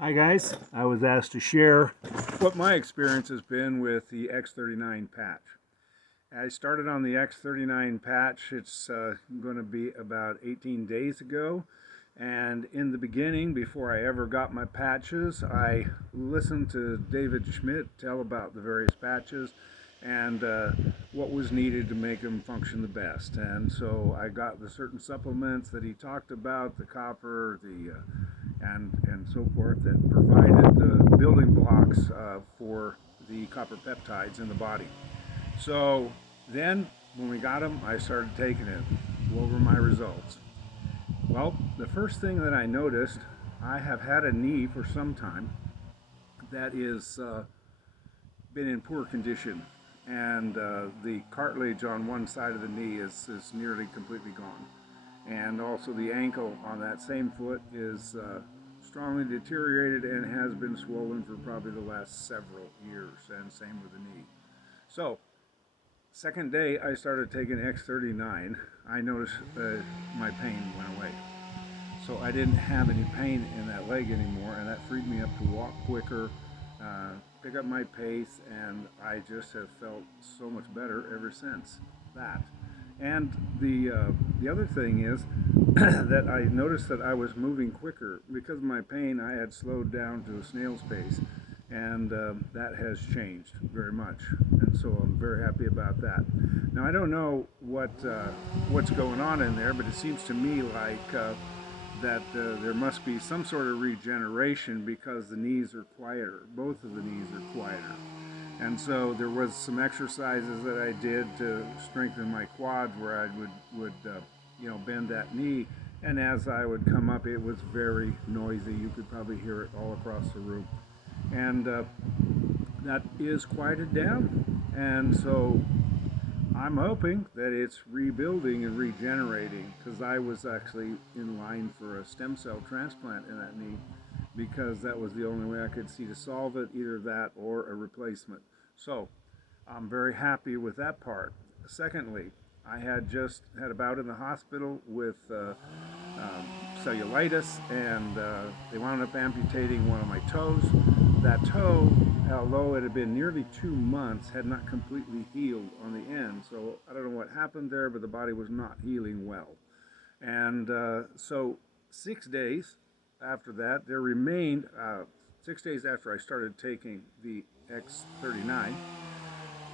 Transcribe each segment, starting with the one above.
Hi guys, I was asked to share what my experience has been with the X39 patch. I started on the X39 patch, it's going to be about 18 days ago, and in the beginning, before I ever got my patches, I listened to David Schmidt tell about the various patches and what was needed to make them function the best. And so I got the certain supplements that he talked about, the copper, and so forth, that provided the building blocks for the copper peptides in the body. So then, when we got them, I started taking it. What were my results? Well, the first thing that I noticed, I have had a knee for some time that is been in poor condition, and the cartilage on one side of the knee is nearly completely gone, and also the ankle on that same foot is strongly deteriorated and has been swollen for probably the last several years, and same with the knee. So second day I started taking X39, I noticed my pain went away. So I didn't have any pain in that leg anymore, and that freed me up to walk quicker, pick up my pace, and I just have felt so much better ever since that. And the other thing is that I noticed that I was moving quicker. Because of my pain, I had slowed down to a snail's pace, and that has changed very much. And so I'm very happy about that. Now I don't know what's going on in there, but it seems to me like that there must be some sort of regeneration because the knees are quieter. Both of the knees are quieter. And so there was some exercises that I did to strengthen my quads where I would bend that knee. And as I would come up, it was very noisy. You could probably hear it all across the room. And that is quieted down. And so I'm hoping that it's rebuilding and regenerating, because I was actually in line for a stem cell transplant in that knee, because that was the only way I could see to solve it, either that or a replacement. So I'm very happy with that part. Secondly, I had just had a bout in the hospital with cellulitis, and they wound up amputating one of my toes. That toe, although it had been nearly 2 months, had not completely healed on the end. So I don't know what happened there, but the body was not healing well. And so 6 days after that, there remained 6 days after I started taking the X39,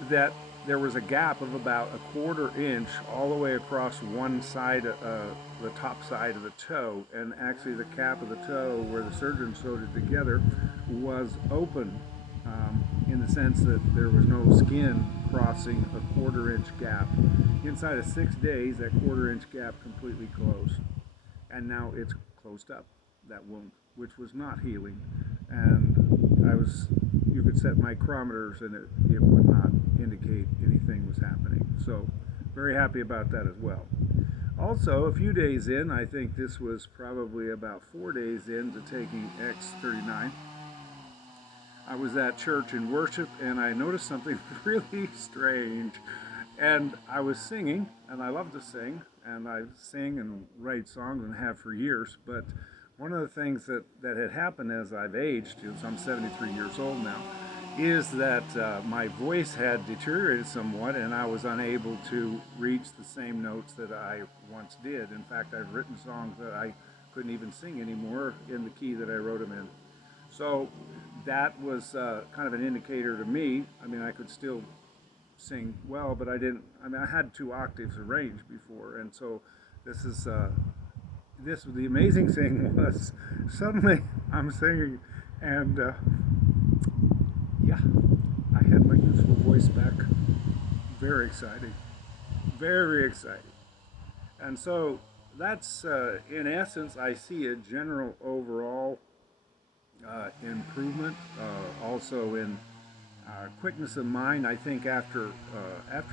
that there was a gap of about a quarter inch all the way across one side, the top side of the toe, and actually the cap of the toe where the surgeon sewed it together was open, in the sense that there was no skin crossing a quarter-inch gap. Inside of 6 days, that quarter-inch gap completely closed, and now it's closed up, that wound, which was not healing, and you could set micrometers and it would not indicate anything was happening. So very happy about that as well. Also, a few days in, I think this was probably about 4 days into taking X39, I was at church in worship and I noticed something really strange. And I was singing, and I love to sing, and I sing and write songs and have for years, but one of the things that had happened as I've aged, so I'm 73 years old now, is that my voice had deteriorated somewhat, and I was unable to reach the same notes that I once did. In fact, I've written songs that I couldn't even sing anymore in the key that I wrote them in. So that was kind of an indicator to me. I mean, I could still sing well, but I had 2 octaves of range before, and so the amazing thing was, suddenly I'm singing, and yeah, I had my youthful voice back. Very exciting, very exciting. And so that's, in essence, I see a general overall improvement, also in quickness of mind. I think after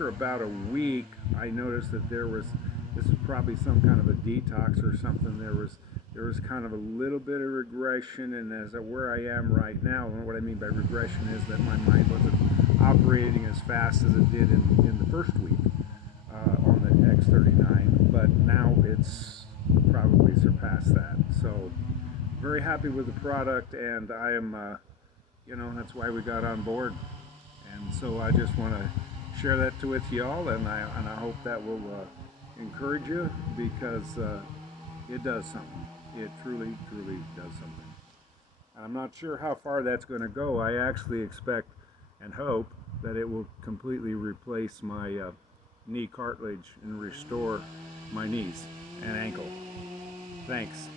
about a week, I noticed that this was probably some kind of a detox or something. There was kind of a little bit of regression, and as where I am right now, and what I mean by regression is that my mind wasn't operating as fast as it did in the first week on the X39, but now it's probably surpassed that. So very happy with the product, and I am, you know, that's why we got on board. And so I just want to share that with y'all, and I hope that will encourage you, because it does something. It truly, truly does something. I'm not sure how far that's going to go. I actually expect and hope that it will completely replace my knee cartilage and restore my knees and ankle. Thanks.